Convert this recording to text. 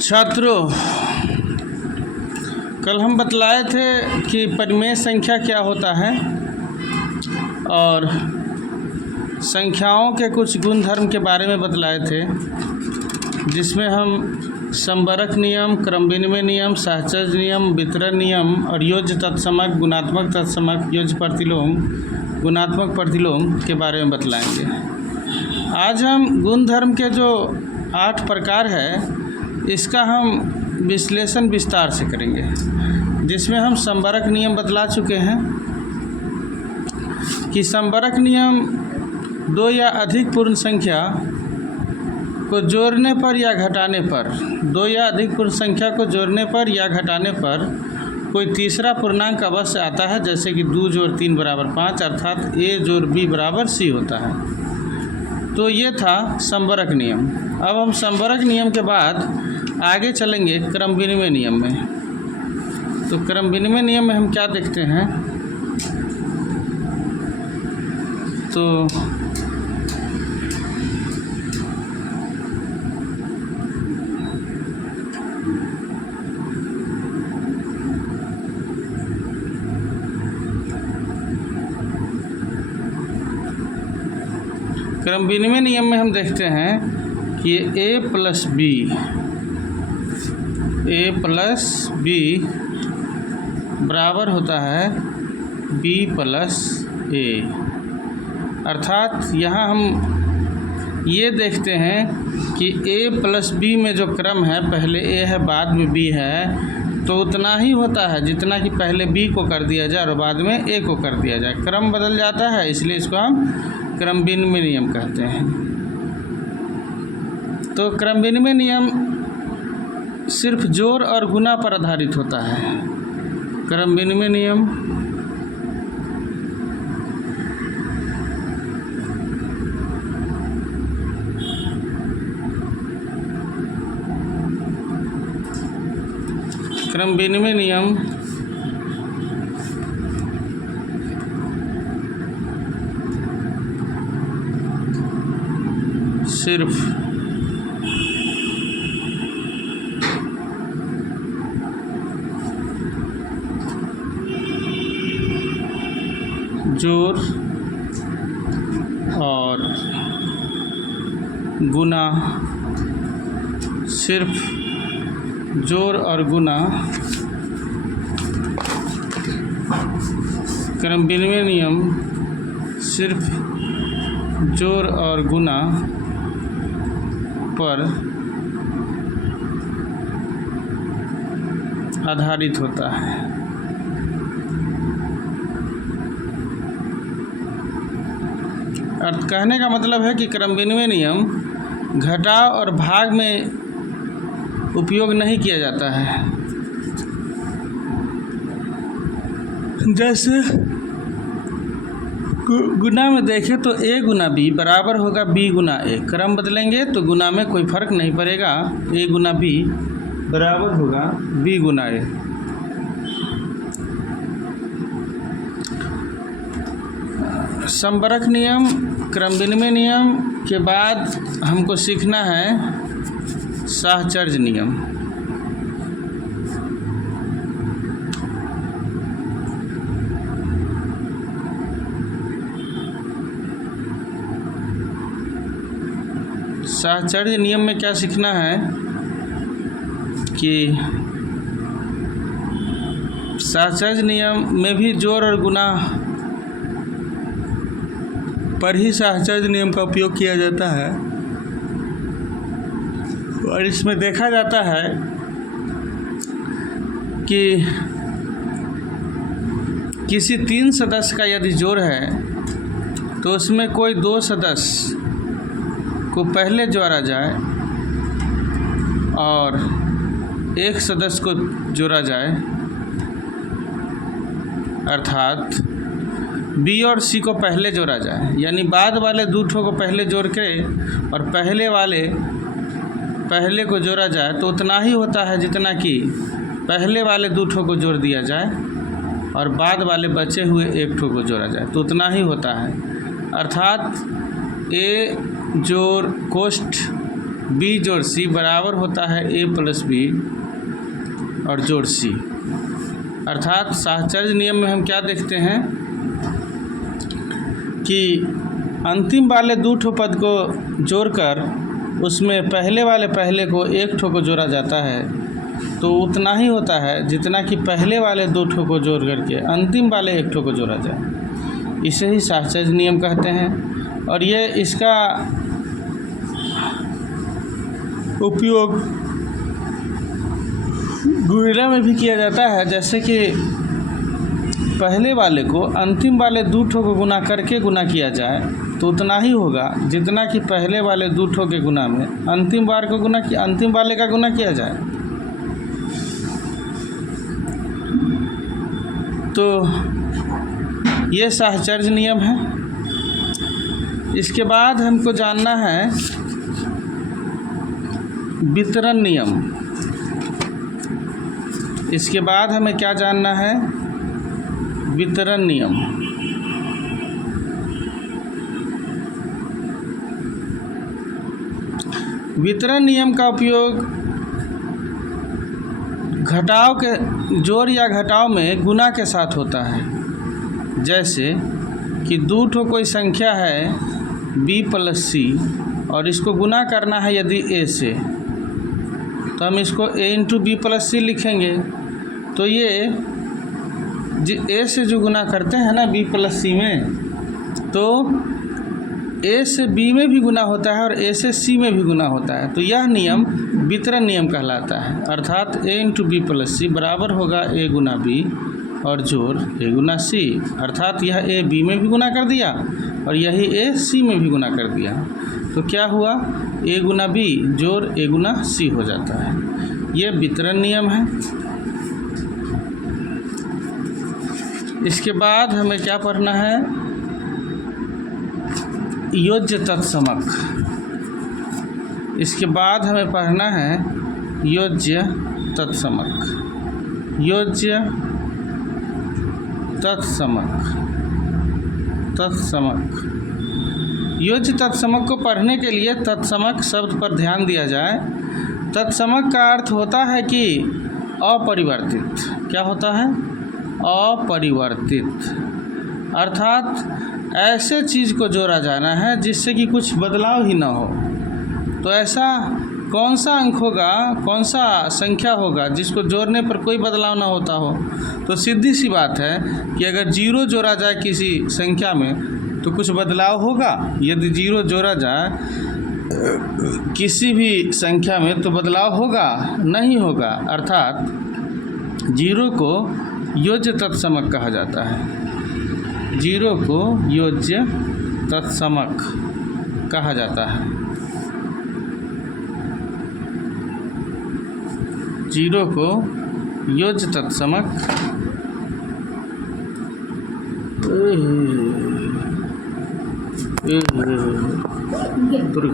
छात्रों, कल हम बतलाए थे कि परिमेय संख्या क्या होता है और संख्याओं के कुछ गुणधर्म के बारे में बतलाए थे, जिसमें हम संबरक नियम, क्रम विनिमय नियम, सहचर्य नियम, वितरण नियम और योज्य तत्समक, गुणात्मक तत्समक, योज्य प्रतिलोम, गुणात्मक प्रतिलोम के बारे में बतलाएंगे। आज हम गुणधर्म के जो 8 प्रकार है इसका हम विश्लेषण विस्तार से करेंगे, जिसमें हम संबरक नियम बतला चुके हैं कि संबरक नियम 2 या अधिक पूर्ण संख्या को जोड़ने पर या घटाने पर, 2 या अधिक पूर्ण संख्या को जोड़ने पर या घटाने पर कोई तीसरा पूर्णांक अवश्य आता है, जैसे कि 2 जोड़ 3 बराबर 5, अर्थात a जोड़ b बराबर c होता है। तो ये था संबरक नियम। अब हम संबरक नियम के बाद आगे चलेंगे क्रम विनिमय नियम में। तो क्रम विनिमय नियम में हम क्या देखते हैं, तो क्रम विनिमय नियम में हम देखते हैं कि a प्लस b बराबर होता है b प्लस a। अर्थात यहाँ हम ये देखते हैं कि a प्लस b में जो क्रम है, पहले a है बाद में b है, तो उतना ही होता है जितना कि पहले b को कर दिया जाए और बाद में a को कर दिया जाए। क्रम बदल जाता है, इसलिए इसको हम क्रम विनिमय नियम कहते हैं। तो क्रम विनिमय नियम सिर्फ जोड़ और गुना पर आधारित होता है। क्रम विनिमय नियम सिर्फ जोड़ और गुना, सिर्फ जोड़ और गुना क्रम विनिमय नियम सिर्फ जोड़ और गुना पर आधारित होता है। अर्थ कहने का मतलब है कि क्रम विनिमय नियम घटाव और भाग में उपयोग नहीं किया जाता है। जैसे गुना में देखें तो a गुना b बराबर होगा b गुना a। क्रम बदलेंगे तो गुना में कोई फर्क नहीं पड़ेगा, a गुना b बराबर होगा b गुना a। संबरक नियम, क्रम विनिमय नियम के बाद हमको सीखना है सहचर्य नियम। सहचर्य नियम में क्या सीखना है कि सहचर्य नियम में भी जोड़ और गुना पर ही सहचर्य नियम का उपयोग किया जाता है, और इसमें देखा जाता है कि किसी 3 सदस्य का यदि जोड़ है तो उसमें कोई 2 सदस्य को पहले जोड़ा जाए और 1 सदस्य को जोड़ा जाए, अर्थात B और C को पहले जोड़ा जाए, यानी बाद वाले 2 ठो को पहले जोड़ के और पहले को जोड़ा जाए तो उतना ही होता है जितना कि पहले वाले 2 ठो को जोड़ दिया जाए और बाद वाले बचे हुए 1 ठो को जोड़ा जाए तो उतना ही होता है। अर्थात A जोड़ कोष्ठ बी जोड़ सी बराबर होता है ए प्लस बी और जोड़ सी। अर्थात साहचर्य नियम में हम क्या देखते हैं कि अंतिम वाले दो ठो पद को जोड़कर उसमें पहले वाले पहले को एक ठो को जोड़ा जाता है तो उतना ही होता है जितना कि पहले वाले दो ठो को जोड़ करके अंतिम वाले एक ठो को जोड़ा जाए। इसे ही साहचर्य नियम कहते हैं। और ये इसका उपयोग गुणा में भी किया जाता है। जैसे कि पहले वाले को अंतिम वाले दो ठो को गुना करके गुना किया जाए तो उतना ही होगा जितना कि पहले वाले दो ठो के गुना में अंतिम वाले का गुना किया जाए। तो ये साहचर्य नियम है। इसके बाद हमको जानना है वितरण नियम। इसके बाद हमें क्या जानना है? वितरण नियम। वितरण नियम का उपयोग घटाव के जोड़ या घटाव में गुना के साथ होता है। जैसे कि दो ठो कोई संख्या है b प्लस सी और इसको गुना करना है यदि a से तो हम इसको a इंटू बी प्लस सी लिखेंगे। तो ये a से जो गुना करते हैं ना b प्लस सी में तो a से b में भी गुना होता है और a से c में भी गुना होता है। तो यह नियम वितरण नियम कहलाता है। अर्थात a इंटू बी प्लस सी बराबर होगा a गुना b और जोड़ a गुना c। अर्थात यह a b में भी गुना कर दिया और यही a c में भी गुना कर दिया। तो क्या हुआ? a गुना b जोड़ a गुना c हो जाता है। ये वितरण नियम है। इसके बाद हमें क्या पढ़ना है? योज्य तत्समक। इसके बाद हमें पढ़ना है योज्य तत्समक। योज्य तत्समक। योज्य तत्समक को पढ़ने के लिए तत्समक शब्द पर ध्यान दिया जाए। तत्समक का अर्थ होता है कि अपरिवर्तित। क्या होता है? अपरिवर्तित। अर्थात ऐसे चीज़ को जोड़ा जाना है जिससे कि कुछ बदलाव ही ना हो। तो ऐसा कौन सा अंक होगा, कौन सा संख्या होगा जिसको जोड़ने पर कोई बदलाव ना होता हो? तो सीधी सी बात है कि अगर जीरो जोड़ा जाए किसी संख्या में तो कुछ बदलाव होगा। यदि जीरो जोड़ा जाए किसी भी संख्या में तो बदलाव होगा? नहीं होगा। अर्थात जीरो को योज्य तत्समक कहा जाता है। जीरो को योज्य तत्समक कहा जाता है। जीरो को योज्य तत्समक दुर्घटना